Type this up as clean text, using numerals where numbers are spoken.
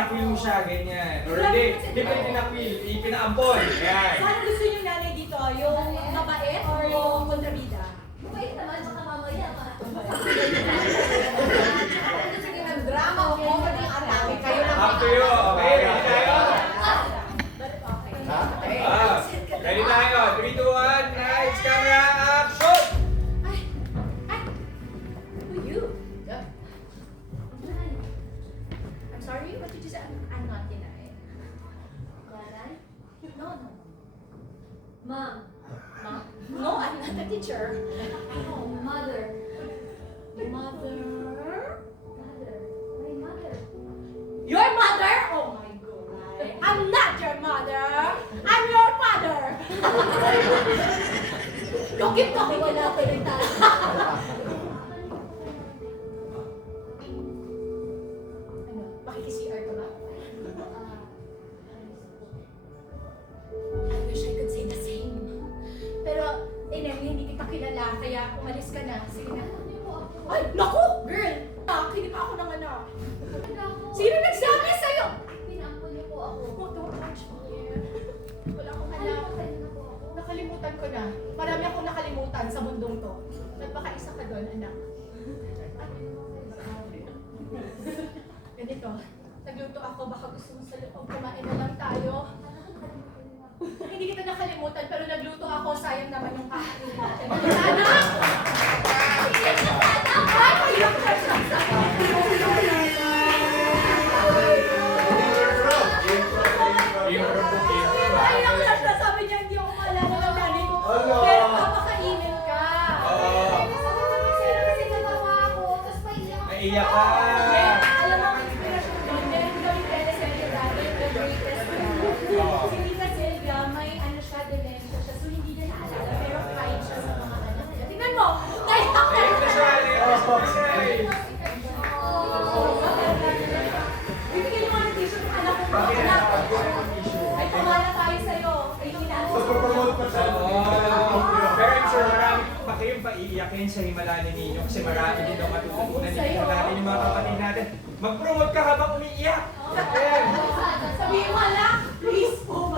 tinakwil mo siya, ganyan. Or hindi pa tinakwil, ipinaampon. Ayan. Saan gusto niyo nanay dito? Yung mabait or yung kontrabida? Mabait naman, baka mamaya Sige ng drama o comedy ang namin. Kayo lang. Up to you. Okay, ready tayo? Okay. Ready tayo. 3, 2, 1, lights, camera, action! Who you? I'm sorry, what did you say? I'm not denying. No, no. Mom. Mom? No, I'm not a teacher. Oh, mother. Mother? My mother. Your mother? Oh my god. I'm not your mother. I'm your father. Lugit ka kung wala pa rin tayo. Ano? Makikisi-CR ka ba? I wish I could say the same. Pero, hindi kita kilala, kaya umalis ka na. Sige na. Ay, naku! Girl! Kinig ako ng anak. Sino nagsabi sa'yo? Pinampun niyo po ako. Oh, don't touch me. Wala akong anak. Nakalimutan niyo na po ako. Nakalimutan ko na. Marami akong nakalimutan sa mundong to. Nagpakaisa ka doon, anak. Ganito. Nagluto ako, baka gusto mo sa loob. Kumain na lang tayo. Hindi kita nakalimutan, pero nagluto ako. Sayang naman yung kakainin natin. Anak! Ay, ayok na siya sa ayok na siya. Sabi niya, hindi ako maalala ng nanay ko. Pero papakainin ka. Kasi nagawa ako, tapos paiyak ako. Naiyak ka. Alam mo ang inspirasyon doon, meron kami teleserye dati, The Greatest Love. Si Tita Silvia, may ano siya, dementia siya, so hindi niya naalala, pero kind siya sa mga anak niya. Tingnan mo! Naiyak na Naiyak na siya. Naiyak na siya. Bibigyan mo ng tissue ng anak ko. Anak! Ay, pamana tayo sa'yo. Ay, hinalo sa Pero I'm sure marami pa kayong paiiyakin sa Himalaya ninyo kasi marami din daw matututunan ninyo natin yung mga kapatid natin. Mag-promote ka habang umiiyak. Ayan. Sabihin mo, anak, please po.